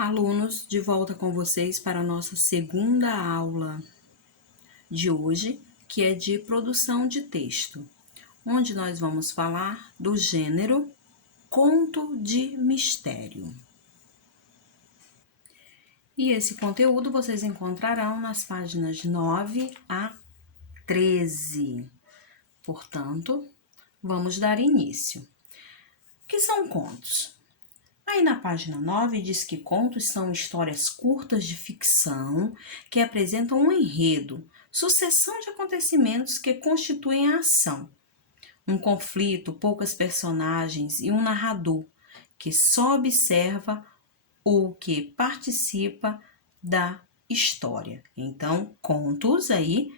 Alunos, de volta com vocês para a nossa segunda aula de hoje, que é de produção de texto, onde nós vamos falar do gênero conto de mistério. E esse conteúdo vocês encontrarão nas páginas 9 a 13. Portanto, vamos dar início. O que são contos? Aí na página 9 diz que contos são histórias curtas de ficção que apresentam um enredo, sucessão de acontecimentos que constituem a ação. Um conflito, poucas personagens e um narrador que só observa ou que participa da história. Então, contos aí,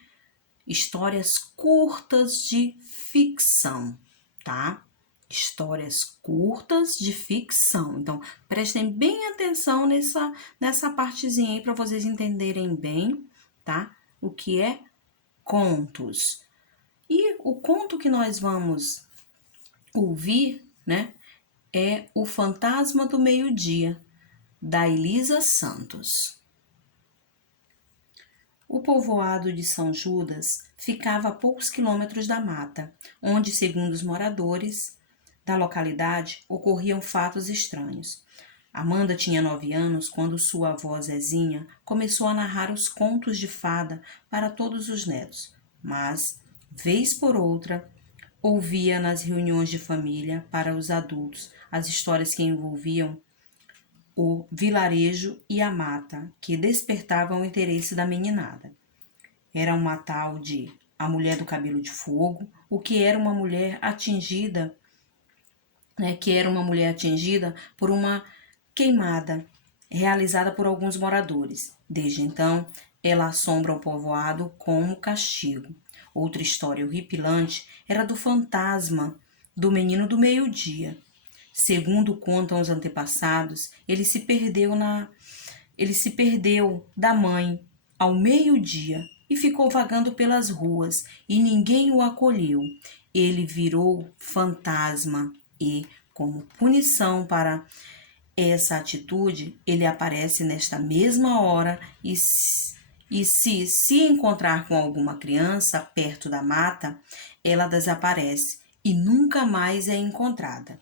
histórias curtas de ficção, tá? Histórias curtas de ficção. Então, prestem bem atenção nessa partezinha aí para vocês entenderem bem, tá? O que é contos. E o conto que nós vamos ouvir, né, é O Fantasma do Meio-Dia, da Elisa Santos. O povoado de São Judas ficava a poucos quilômetros da mata, onde, segundo os moradores da localidade, ocorriam fatos estranhos. Amanda tinha 9 anos quando sua avó Zezinha começou a narrar os contos de fada para todos os netos, mas, vez por outra, ouvia nas reuniões de família para os adultos as histórias que envolviam o vilarejo e a mata, que despertavam o interesse da meninada. Era uma tal de a mulher do cabelo de fogo, o que era uma mulher atingida, por uma queimada realizada por alguns moradores. Desde então, ela assombra o povoado como castigo. Outra história horripilante era do fantasma do menino do meio-dia. Segundo contam os antepassados, ele se perdeu da mãe ao meio-dia e ficou vagando pelas ruas e ninguém o acolheu. Ele virou fantasma e, como punição para essa atitude, ele aparece nesta mesma hora e se encontrar com alguma criança perto da mata, ela desaparece e nunca mais é encontrada.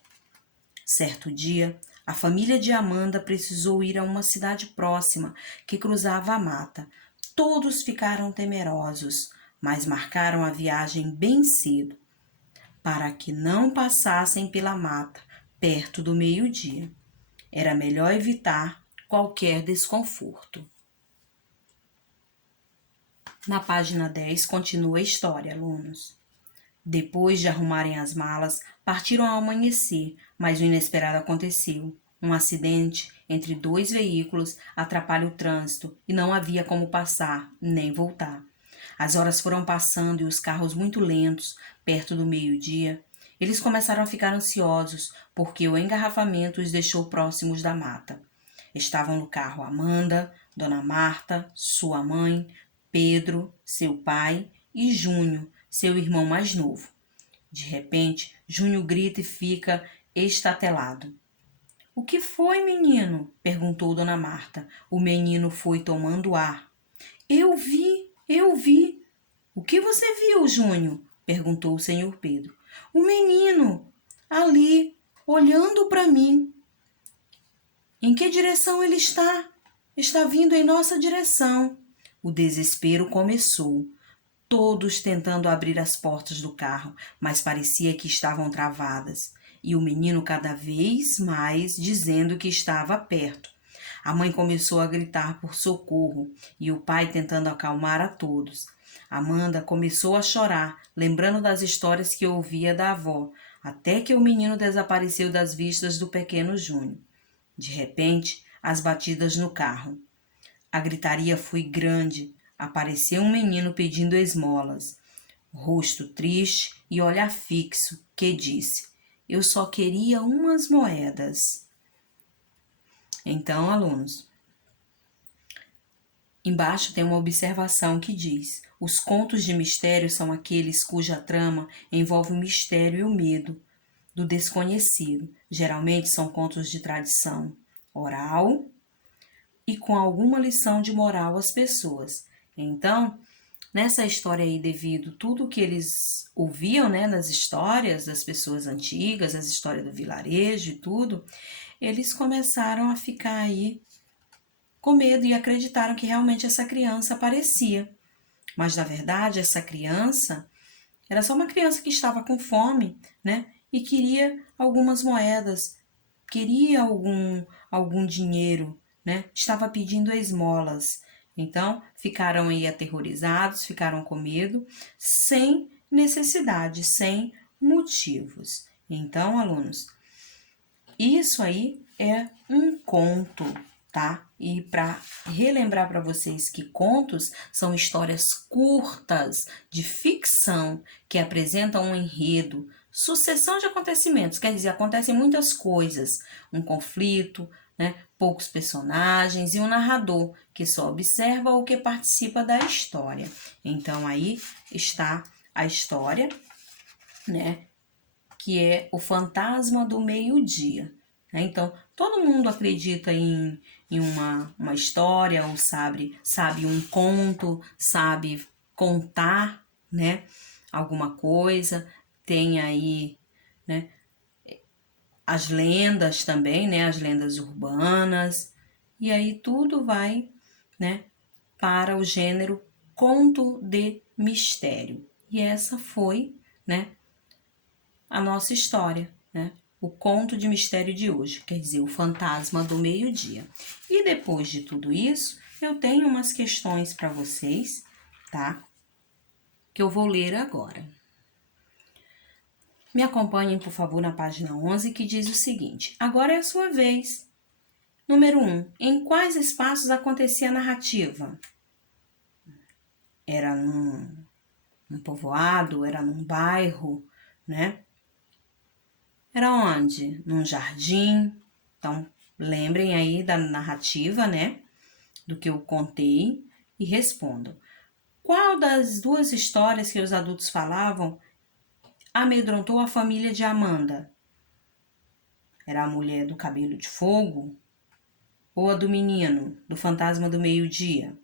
Certo dia, a família de Amanda precisou ir a uma cidade próxima que cruzava a mata. Todos ficaram temerosos, mas marcaram a viagem bem cedo, para que não passassem pela mata perto do meio-dia. Era melhor evitar qualquer desconforto. Na página 10 continua a história, alunos. Depois de arrumarem as malas, partiram ao amanhecer, mas o inesperado aconteceu. Um acidente entre 2 veículos atrapalha o trânsito e não havia como passar nem voltar. As horas foram passando e os carros muito lentos, perto do meio-dia. Eles começaram a ficar ansiosos, porque o engarrafamento os deixou próximos da mata. Estavam no carro Amanda, Dona Marta, sua mãe, Pedro, seu pai, e Júnior, seu irmão mais novo. De repente, Júnior grita e fica estatelado. — O que foi, menino? Perguntou Dona Marta. O menino foi tomando ar. — Eu vi. — O que você viu, Júnior? Perguntou o senhor Pedro. — O menino, ali, olhando para mim. — Em que direção ele está? — Está vindo em nossa direção. O desespero começou. Todos tentando abrir as portas do carro, mas parecia que estavam travadas. E o menino cada vez mais dizendo que estava perto. A mãe começou a gritar por socorro e o pai tentando acalmar a todos. Amanda começou a chorar, lembrando das histórias que ouvia da avó, até que o menino desapareceu das vistas do pequeno Júnior. De repente, as batidas no carro. A gritaria foi grande. Apareceu um menino pedindo esmolas, rosto triste e olhar fixo, que disse: eu só queria umas moedas. Então, alunos, embaixo tem uma observação que diz: os contos de mistério são aqueles cuja trama envolve o mistério e o medo do desconhecido. Geralmente são contos de tradição oral e com alguma lição de moral às pessoas. Então, nessa história aí, devido tudo que eles ouviam, né, nas histórias das pessoas antigas, as histórias do vilarejo e tudo, eles começaram a ficar aí com medo e acreditaram que realmente essa criança aparecia. Mas, na verdade, essa criança era só uma criança que estava com fome, né, e queria algumas moedas, queria algum dinheiro, né, estava pedindo esmolas. Então, ficaram aí aterrorizados, ficaram com medo, sem necessidade, sem motivos. Então, alunos, isso aí é um conto, tá? E para relembrar para vocês que contos são histórias curtas de ficção que apresentam um enredo, sucessão de acontecimentos, quer dizer, acontecem muitas coisas, um conflito, né? Poucos personagens e um narrador que só observa ou que participa da história. Então aí está a história, né? Que é o fantasma do meio-dia. Né? Então, todo mundo acredita em uma história, ou sabe um conto, sabe contar, né? Alguma coisa, tem aí, né? As lendas também, né? As lendas urbanas, e aí tudo vai, né? Para o gênero conto de mistério. E essa foi, né? A nossa história, né? O conto de mistério de hoje, quer dizer, o fantasma do meio-dia. E depois de tudo isso, eu tenho umas questões para vocês, tá? Que eu vou ler agora. Me acompanhem, por favor, na página 11, que diz o seguinte: agora é a sua vez. Número 1. Em quais espaços acontecia a narrativa? Era num povoado? Era num bairro, né? Era onde? Num jardim. Então, lembrem aí da narrativa, né? Do que eu contei e respondam. Qual das duas histórias que os adultos falavam amedrontou a família de Amanda? Era a mulher do cabelo de fogo ou a do menino, do fantasma do meio-dia?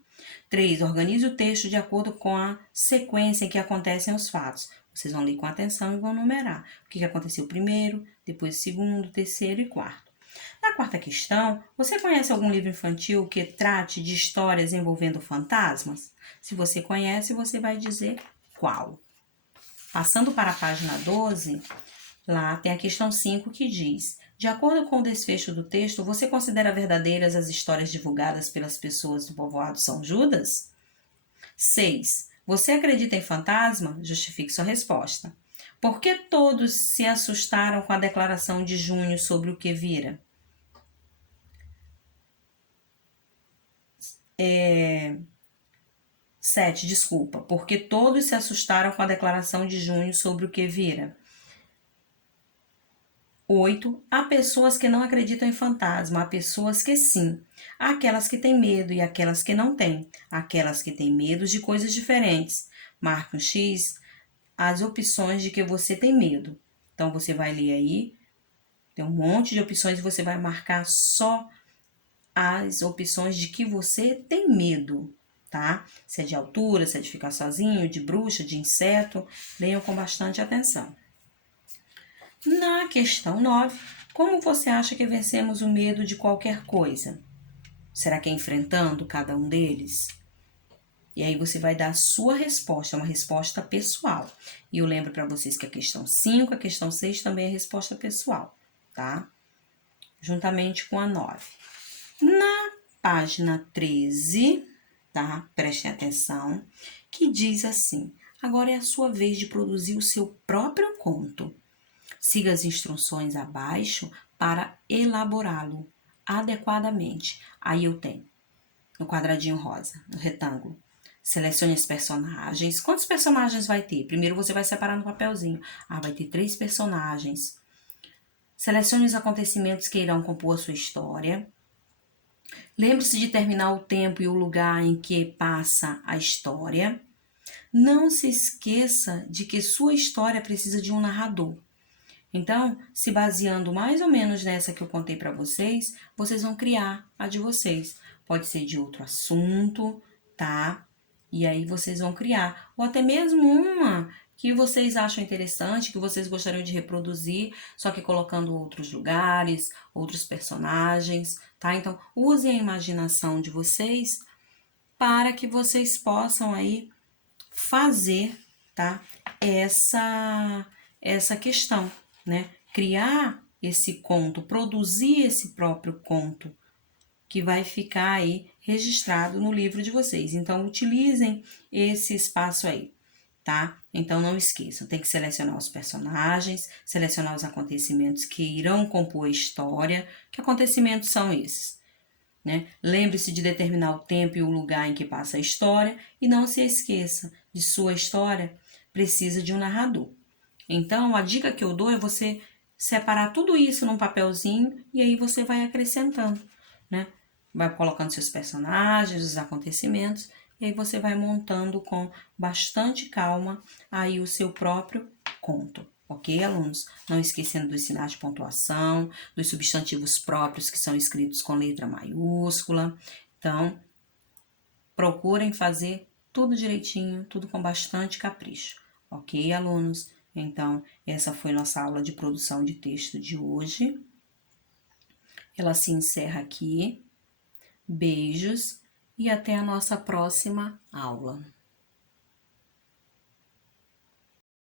3. Organize o texto de acordo com a sequência em que acontecem os fatos. Vocês vão ler com atenção e vão numerar. O que aconteceu primeiro, depois segundo, terceiro e quarto. Na quarta questão, você conhece algum livro infantil que trate de histórias envolvendo fantasmas? Se você conhece, você vai dizer qual. Passando para a página 12, lá tem a questão 5 que diz: de acordo com o desfecho do texto, você considera verdadeiras as histórias divulgadas pelas pessoas do povoado São Judas? 6. Você acredita em fantasma? Justifique sua resposta. Por que todos se assustaram com a declaração de Junho sobre o que vira? 7. Desculpa. Porque todos se assustaram com a declaração de Junho sobre o que vira? 8. Há pessoas que não acreditam em fantasma, há pessoas que sim. Há aquelas que têm medo e aquelas que não têm. Aquelas que têm medo de coisas diferentes. Marque um X as opções de que você tem medo. Então, você vai ler aí, tem um monte de opções e você vai marcar só as opções de que você tem medo, tá? Se é de altura, se é de ficar sozinho, de bruxa, de inseto, leiam com bastante atenção. Na questão 9, como você acha que vencemos o medo de qualquer coisa? Será que é enfrentando cada um deles? E aí você vai dar a sua resposta, uma resposta pessoal. E eu lembro para vocês que a questão 5, a questão 6 também é resposta pessoal, tá? Juntamente com a 9. Na página 13, tá? Prestem atenção, que diz assim: agora é a sua vez de produzir o seu próprio conto. Siga as instruções abaixo para elaborá-lo adequadamente. Aí eu tenho no quadradinho rosa, no retângulo. Selecione os personagens. Quantos personagens vai ter? Primeiro você vai separar no papelzinho. Vai ter 3 personagens. Selecione os acontecimentos que irão compor a sua história. Lembre-se de terminar o tempo e o lugar em que passa a história. Não se esqueça de que sua história precisa de um narrador. Então, se baseando mais ou menos nessa que eu contei para vocês, vocês vão criar a de vocês. pode ser de outro assunto, tá? E aí vocês vão criar. Ou até mesmo uma que vocês acham interessante, que vocês gostariam de reproduzir, só que colocando outros lugares, outros personagens, tá? Então, usem a imaginação de vocês para que vocês possam aí fazer, tá? Essa questão, né? Criar esse conto, produzir esse próprio conto que vai ficar aí registrado no livro de vocês. Então, utilizem esse espaço aí, tá? Então, não esqueçam, tem que selecionar os personagens, selecionar os acontecimentos que irão compor a história. Que acontecimentos são esses? Né? Lembre-se de determinar o tempo e o lugar em que passa a história e não se esqueça de sua história precisa de um narrador. Então, a dica que eu dou é você separar tudo isso num papelzinho e aí você vai acrescentando, né? Vai colocando seus personagens, os acontecimentos e aí você vai montando com bastante calma aí o seu próprio conto. Ok, alunos? Não esquecendo dos sinais de pontuação, dos substantivos próprios que são escritos com letra maiúscula. Então, procurem fazer tudo direitinho, tudo com bastante capricho. Ok, alunos? Então, essa foi nossa aula de produção de texto de hoje. Ela se encerra aqui. Beijos e até a nossa próxima aula.